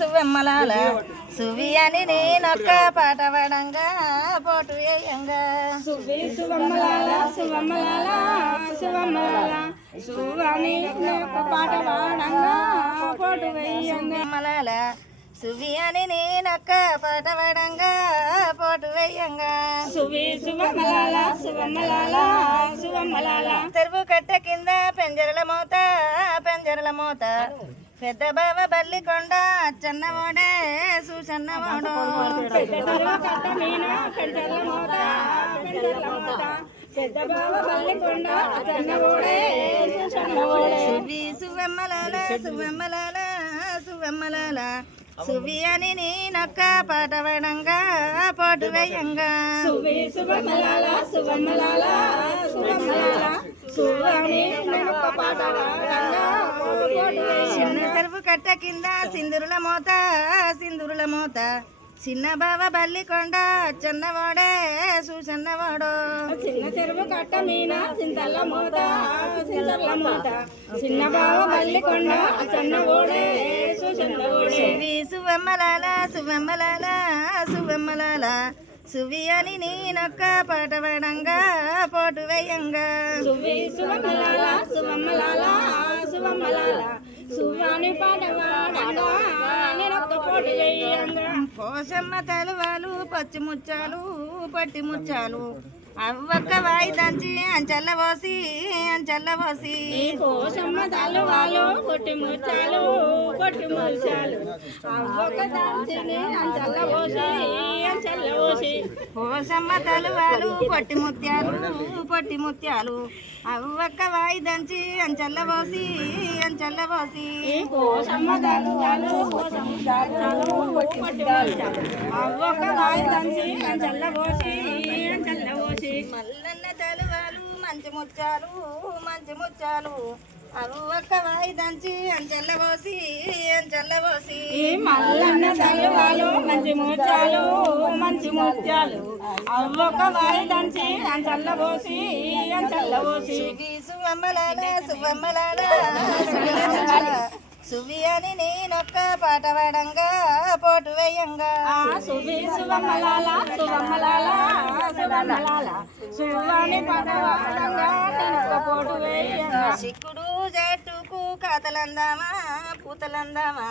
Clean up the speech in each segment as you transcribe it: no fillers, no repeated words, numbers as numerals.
సువమ్మలాల సువి అని నేనొక్క పాట పడంగా పోటు వేయంగా సువి సువమ్మలాల సువమ్మలాల సువమ్మలాల సువని ఒక పాట పాడంగా పోటు వేయంగా మలాల సువి అని నేనొక్క పాట పడంగా పోటు వేయంగా సువి సువమ్మలాల సువమ్మలాల సువమ్మలాల తెరువు కట్ట కింద పెంజరల మోత పెద్ద బావ బల్లికొండ అచ్చన్నవాడే సూచన్నవాడు పెద్ద బావ బల్లికొండ అచ్చన్నవాడే సూచన్నవాడే సువి సువమ్మలాల సువమ్మలాల సువమ్మలాల సువి అని నేనొక్క పాట పడంగా పోటు వేయంగా సువి సువమ్మలాల సువమ్మలాల సువమ్మలాల సువని ఒక పాట పాడంగా చిన్న తెరువు కట్ట కింద సింధురుల మోత చిన్న బావ బల్లికొండ చిన్నవాడే సూచన్నవాడు చిన్న చెరువు కట్ట మీన సింతల్ల మోత చిన్న బావ బల్లికొండ చిన్నవాడే సూచన్నవాడే సువి సువమ్మలాల సువమ్మలాల సువమ్మలాల సువి అని నేనొక్క పాట పడంగా పోటు వేయంగా సువి సువమ్మలాల సువమ్మలాల సువమ్మలాల సువాని పాట పాడంగా నేనొక్క పోటు వేయంగా పోషమ్మ తలువాలు పట్టి ముచ్చాలు అవ్వక్క వాయి దంచి అంచల్ల పోసి పోషమ్మ తలువాలు పొట్టి ముచ్చాలు అవ్వక దంచిని అంచల్ల పోసి పోషమ్మ తలువాలు పొట్టి ముత్యాలు అవ్వక్క వాయి దంచి అంచల్ల పోసి పోషమ్మ తలువాలు అవ్వక వాయి దంచి అంచల్ల పోసి మల్లన్న తలువాలు మంచి ముచ్చాలు అవ్వక్క వాయి దంచి అంచల్ల పోసి మల్లన్న తలువాలు మంచి ముత్యాలు అవ్వక వాయి దంచి అంచల్ల పోసి సువమ్మలాల సువి అని నేనొక్క పాట పడంగా పోటు వేయంగా సువి సువమ్మలాల సువాని పాట పాడంగా నేనొక్క పోటు వేయంగా చిక్కుడు చెట్టుకు కథలందామా పూతలందామా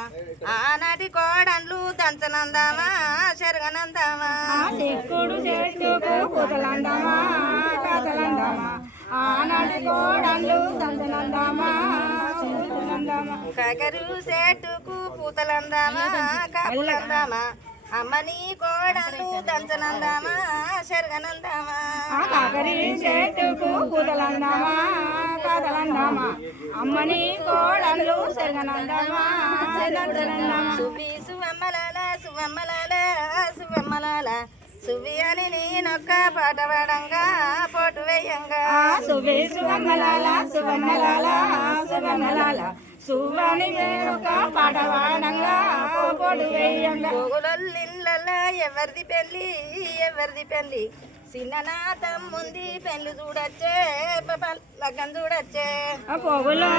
ఆనాటి కోడన్లు దంచనందామా చెరగనందామా చిక్కుడు చెట్టుకు పూతలందామా కథలందామా ఆనాటి కోడన్లు దంచనందామా కగరు చెట్టుకు పూతలందామా కాపులందామా అమ్మని కోడలు దంచనందామా చెరగనందామా కాకరి చెట్టుకు పూతలందామా కథలందామా అమ్మని కోడన్లు చెరగనందామా సువి సువమ్మలాల సువి అని నేనొక్క పాట పడంగా పోటు వేయంగా సువి సువమ్మలాల సువని ఒక పాట పాడంగా పోటు వేయంగా పోగులొల్లిళ్ళ ఎవరిది పెళ్ళి చిన్న తమ్ముంది పెళ్లి చూడొచ్చే లగ్గం చూడొచ్చే పోగులో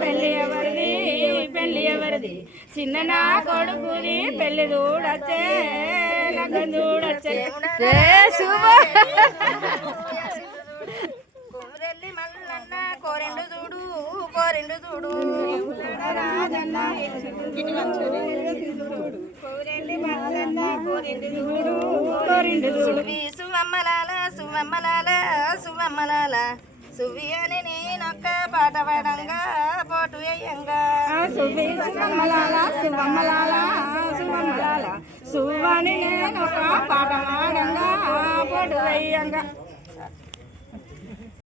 పెళ్లి ఎవరిది చిన్న నా కొడుకుది పెళ్లి చూడొచ్చే లగ్గం చూడొచ్చే కొమురెల్లి మల్లన్న కోరెండు చూడు రాజన్న కోరెల్లి మల్లన్న కోరెండు చూడు సువి సువమ్మలాల సువి అని నేనొక్క పాట పడంగా పోటు వేయంగా సువి సువమ్మలాల సువని నేనొక్క పాట పాడంగా పోటు వేయంగా